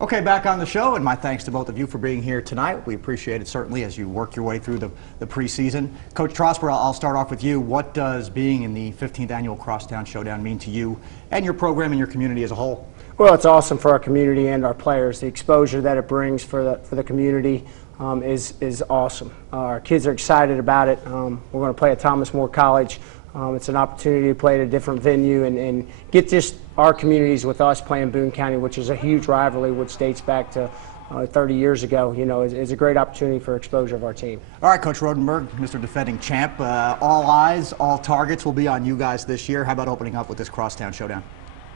Okay, back on the show, and my thanks to both of you for being here tonight. We appreciate it certainly as you work your way through the preseason. Coach Trosper, I'll start off with you. What does being in the 15th Annual Crosstown Showdown mean to you and your program and your community as a whole? Well, it's awesome for our community and our players. The exposure that it brings for the community is awesome. Our kids are excited about it. We're going to play at Thomas More College. It's an opportunity to play at a different venue and get just our communities with us playing Boone County, which is a huge rivalry which dates back to 30 years ago. You know, it's a great opportunity for exposure of our team. All right, Coach Rodenberg, Mr. Defending Champ, all eyes, all targets will be on you guys this year. How about opening up with this Crosstown Showdown?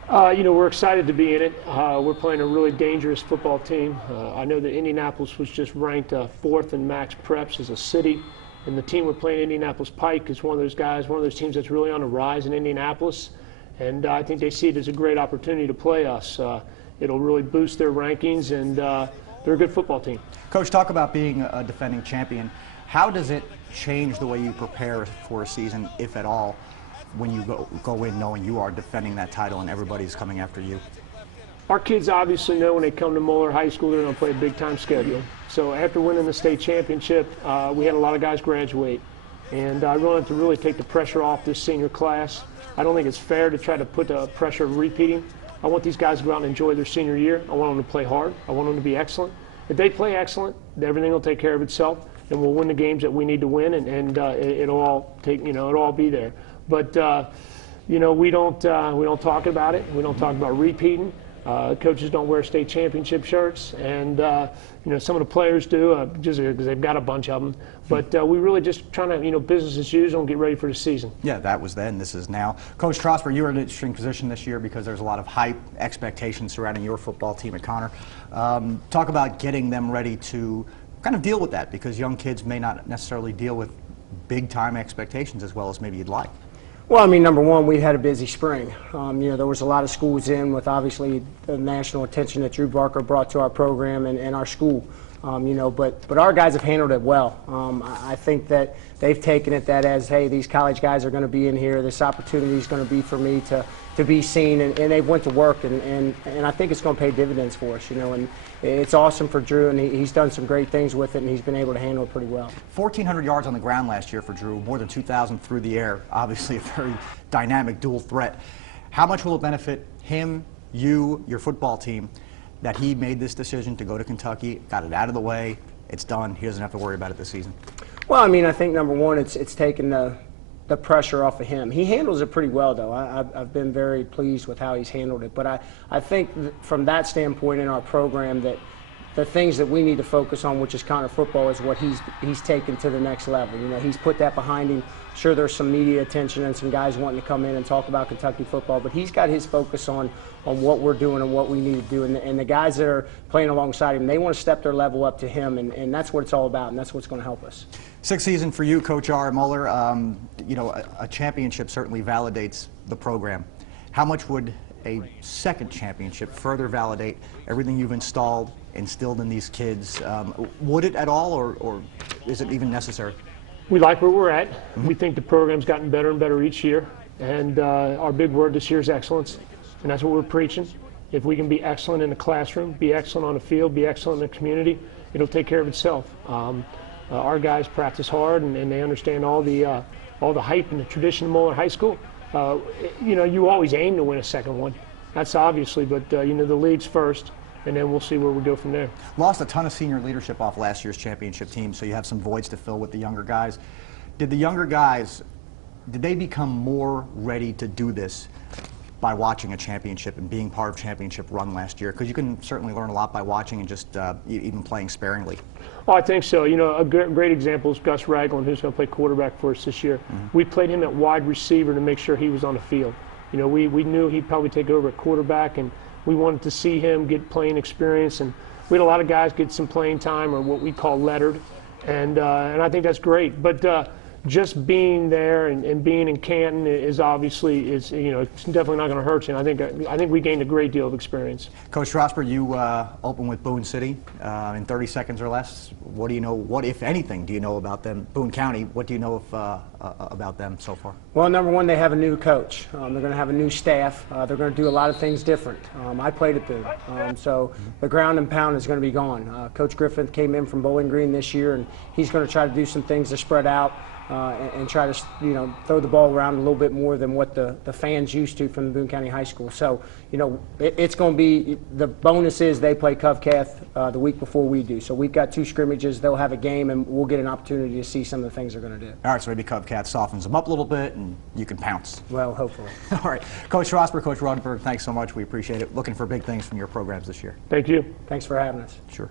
You know, we're excited to be in it. We're playing a really dangerous football team. I know that Indianapolis was just ranked 4th in max preps as a city. And the team we're playing, Indianapolis Pike, is one of those guys, one of those teams that's really on the rise in Indianapolis. And I think they see it as a great opportunity to play us. It'll really boost their rankings, and they're a good football team. Coach, talk about being a defending champion. How does it change the way you prepare for a season, if at all, when you go in knowing you are defending that title and everybody's coming after you? Our kids obviously know when they come to Moeller High School they're going to play a big-time schedule. So after winning the state championship, we had a lot of guys graduate. And I wanted to really take the pressure off this senior class. I don't think it's fair to try to put the pressure of repeating. I want these guys to go out and enjoy their senior year. I want them to play hard. I want them to be excellent. If they play excellent, everything will take care of itself, and we'll win the games that we need to win, and it'll all take, you know, it'll all be there. But you know, we don't talk about it. We don't talk about repeating. Coaches don't wear state championship shirts, and you know, some of the players do just because they've got a bunch of them. But we really just trying to, you know, business as usual and get ready for the season. Yeah, that was then. This is now. Coach Trosper, you were in an interesting position this year because there's a lot of hype, expectations surrounding your football team at Connor. Talk about getting them ready to kind of deal with that, because young kids may not necessarily deal with big-time expectations as well as maybe you'd like. Well, I mean, number one, we had a busy spring. You know, there was a lot of schools in with obviously the national attention that Drew Barker brought to our program and our school. You know, but our guys have handled it well. I think that they've taken it that as, hey, these college guys are going to be in here. This opportunity is going to be for me to be seen, and they've went to work, and I think it's going to pay dividends for us, you know, and it's awesome for Drew, and he's done some great things with it, and he's been able to handle it pretty well. 1,400 yards on the ground last year for Drew, more than 2,000 through the air, obviously a very dynamic dual threat. How much will it benefit him, you, your football team, that he made this decision to go to Kentucky, got it out of the way, it's done, he doesn't have to worry about it this season? Well, I mean, I think number one, it's taken the pressure off of him. He handles it pretty well, though. I've been very pleased with how he's handled it. But I think from that standpoint in our program that the things that we need to focus on, which is Connor football, is what he's taken to the next level. You know, he's put that behind him. Sure, there's some media attention and some guys wanting to come in and talk about Kentucky football, but he's got his focus on what we're doing and what we need to do. And the guys that are playing alongside him, they want to step their level up to him, and that's what it's all about, and that's what's going to help us. Sixth season for you, Coach R. Muller. You know, a championship certainly validates the program. How much would a second championship further validate everything you've instilled in these kids? Would it at all, or is it even necessary? We like where we're at. We think the program's gotten better and better each year, and our big word this year is excellence, and that's what we're preaching. If we can be excellent in the classroom, be excellent on the field, be excellent in the community, it'll take care of itself. Our guys practice hard, and they understand all the hype and the tradition of Moeller High School. You know, you always aim to win a second one. That's obviously, but you know, the league's first, and then we'll see where we go from there. Lost a ton of senior leadership off last year's championship team, so you have some voids to fill with the younger guys. Did the younger guys, did they become more ready to do this by watching a championship and being part of championship run last year? Because you can certainly learn a lot by watching and just even playing sparingly. Oh, I think so. You know, a great example is Gus Ragland, who's going to play quarterback for us this year. We played him at wide receiver to make sure he was on the field. You know, we knew he'd probably take over at quarterback, and we wanted to see him get playing experience. And we had a lot of guys get some playing time, or what we call lettered, and I think that's great. But just being there and being in Canton is obviously it's definitely not going to hurt you. And I think we gained a great deal of experience. Coach Trosper, you open with Boone City in 30 seconds or less. What do you know? What, if anything, do you know about them? Boone County. What do you know about them so far? Well, number one, they have a new coach. They're going to have a new staff. They're going to do a lot of things different. I played at Boone, so the ground and pound is going to be gone. Coach Griffin came in from Bowling Green this year, and he's going to try to do some things to spread out and try to throw the ball around a little bit more than what the fans used to from the Boone County High School. So it's going to be, the bonus is they play Covcath the week before we do. So we've got 2 scrimmages. They'll have a game, and we'll get an opportunity to see some of the things they're going to do. All right, so maybe Covcath softens them up a little bit, and you can pounce. Well, hopefully. All right, Coach Trosper, Coach Rodenberg, thanks so much. We appreciate it. Looking for big things from your programs this year. Thank you. Thanks for having us. Sure.